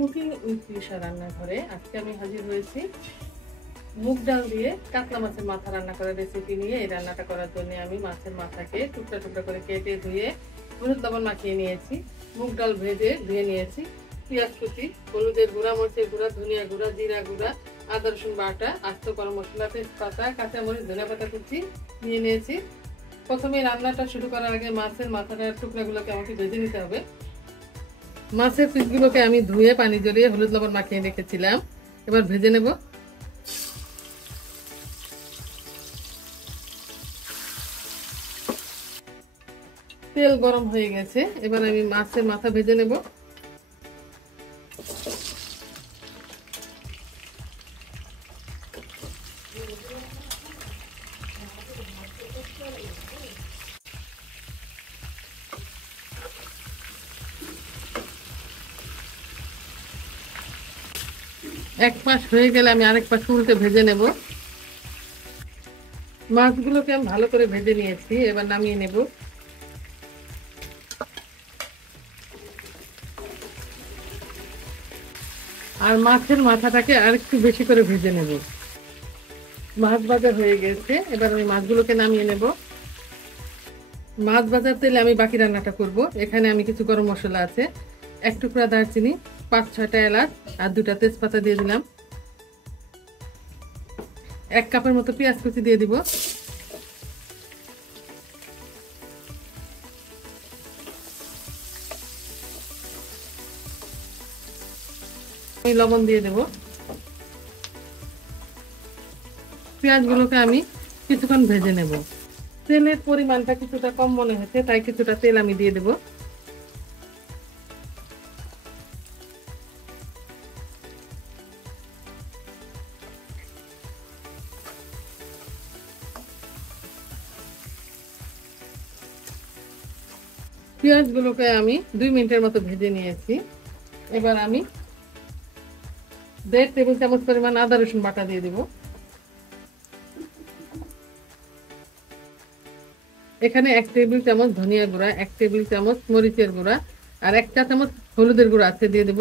Cooking with Trisha রান্নাঘরে আজকে আমি হাজির হয়েছি মুগ ডাল দিয়ে কাতলা মাছের মাথা রান্না করার রেসিপি নিয়ে। এই রান্নাটা করার জন্য আমি মাছের মাথাকে টুকরা টুকরা করে কেটে ধুয়ে হলুদ লবণ মাখিয়ে নিয়েছি, মুগ ডাল ভেজে ধুয়ে নিয়েছি, পেঁয়াজ কুচি, হলুদের গুঁড়া, মরিচের গুঁড়া, ধনিয়া গুঁড়া, জিরা গুঁড়া, আদা রসুন বাটা, আস্ত গরম মশলা, তেজপাতা, কাঁচামরিচ, ধনিয়া পাতা কুচি নিয়ে নিয়েছি। প্রথমে রান্নাটা শুরু করার আগে মাছের মাথাটার টুকরাগুলোকে আমাকে ভেজে নিতে হবে। মাছের পিসগুলোকে আমি ধুয়ে পানি জড়িয়ে হলুদ লবণ মাখিয়ে রেখেছিলাম, এবার ভেজে নেব। তেল গরম হয়ে গেছে, এবার আমি মাছের মাথা ভেজে নেব। এক পাশ হয়ে গেলে আমি আরেক পাশ উল্টে ভেজে নেব। মাছগুলোকে আমি ভালো করে ভেজে নিয়েছি, এবার নামিয়ে নেব। আর মাছের মাথাটাকে আরেকটু বেশি করে ভেজে নেব। মাছ ভাজা হয়ে গেছে, এবার আমি মাছগুলোকে নামিয়ে নেব। মাছ ভাজার তেলে আমি বাকি রান্নাটা করব। এখানে আমি কিছু গরম মশলা আছে, এক টুকরা দারচিনি, 5-6টা এলাচ আর 2টা তেজপাতা দিয়ে দিলাম। 1 কাপের মতো পেঁয়াজ কুচি দিয়ে দিব। লবণ দিয়ে দেব। পেঁয়াজগুলোকে আমি কিছুক্ষণ ভেজে নেব। তেলের পরিমাণটা কিছুটা কম মনে হচ্ছে, তাই কিছুটা তেল আমি দিয়ে দেব। পেঁয়াজগুলোকে আমি 2 মিনিটের মতো ভেজে নিয়েছি। এবার আমি 1.5 টেবিল চামচ পরিমাণ আদা রসুন বাটা দিয়ে দিব। এখানে 1 টেবিল চামচ ধনিয়া গুঁড়া, 1 টেবিল চামচ মরিচের গুঁড়া আর 1 চা চামচ হলুদের গুঁড়া আছে দিয়ে দেব।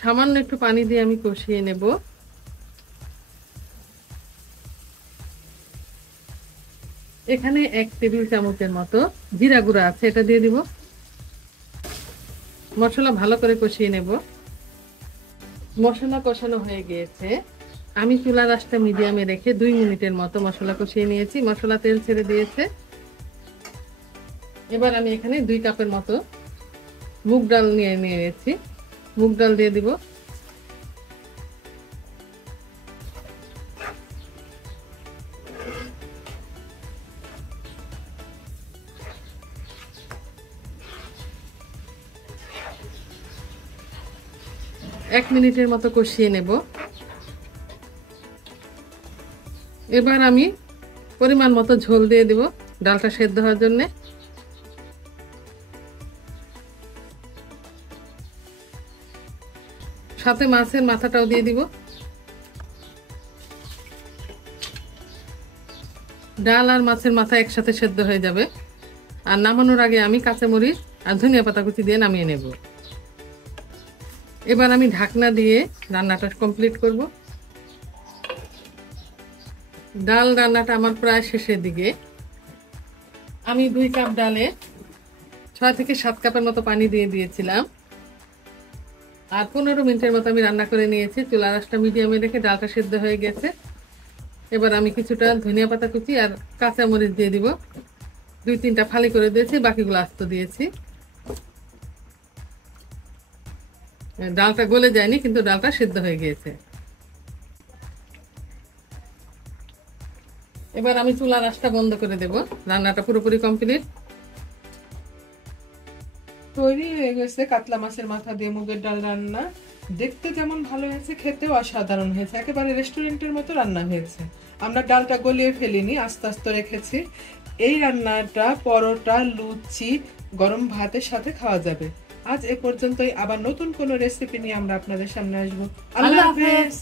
সামান্য একটু পানি দিয়ে আমি কষিয়ে নেব। এখানে 1 টেবিল চামচের মতো জিরা গুঁড়া আছে, এটা দিয়ে দিব। মশলা ভালো করে কষিয়ে নেব। মশলা কষানো হয়ে গিয়েছে, আমি চুলার আঁচটা মিডিয়ামে রেখে 2 মিনিটের মতো মশলা কষিয়ে নিয়েছি। মশলা তেল ছেড়ে দিয়েছে। এবার আমি এখানে 2 কাপের মতো মুগ ডাল নিয়ে নিয়েছি, মুগ ডাল দিয়ে দিব। এক মিনিটের মতো কষিয়ে নেব। এবার আমি পরিমাণ মতো ঝোল দিয়ে দিব ডালটা সেদ্ধ হওয়ার জন্য। সাথে মাছের মাথাটাও দিয়ে দিব। ডাল আর মাছের মাথা একসাথে সেদ্ধ হয়ে যাবে। আর নামানোর আগে আমি কাঁচামরিচ আর ধনিয়া পাতা কুচি দিয়ে নামিয়ে নেব। এবার আমি ঢাকনা দিয়ে রান্নাটা কমপ্লিট করব। ডাল রান্নাটা আমার প্রায় শেষের দিকে। আমি 2 কাপ ডালে 6 থেকে 7 কাপের মতো পানি দিয়ে দিয়েছিলাম। আর 15 মিনিটের মতো আমি রান্না করে নিয়েছি। চুলার আঁচটা মিডিয়ামে রেখে ডালটা সেদ্ধ হয়ে গেছে। এবার আমি কিছুটা ধনিয়া পাতা কুচি আর কাঁচামরিচ দিয়ে দিব। 2-3টা ফালি করে দিয়েছি, বাকিগুলো আস্ত দিয়েছি। ডালটা গলে যায়নি, কিন্তু ডালটা সেদ্ধ হয়ে গিয়েছে। এবার আমি চুলার আঁচটা বন্ধ করে দেব। রান্নাটা পুরোপুরি কমপ্লিট। তৈরি হয়ে গেছে কাতলা মাছের মাথা দিয়ে মুগের ডাল রান্না। দেখতে যেমন ভালো হয়েছে, খেতেও অসাধারণ হয়েছে, একেবারে রেস্টুরেন্টের মতো রান্না হয়েছে। আমরা ডালটা গলিয়ে ফেলিনি, আস্তে আস্তে রেখেছি। এই রান্নাটা পরোটা, লুচি, গরম ভাতের সাথে খাওয়া যাবে। আজ এ পর্যন্তই। আবার নতুন কোনো রেসিপি নিয়ে আমরা আপনাদের সামনে আসবো। আল্লাহ হাফেজ।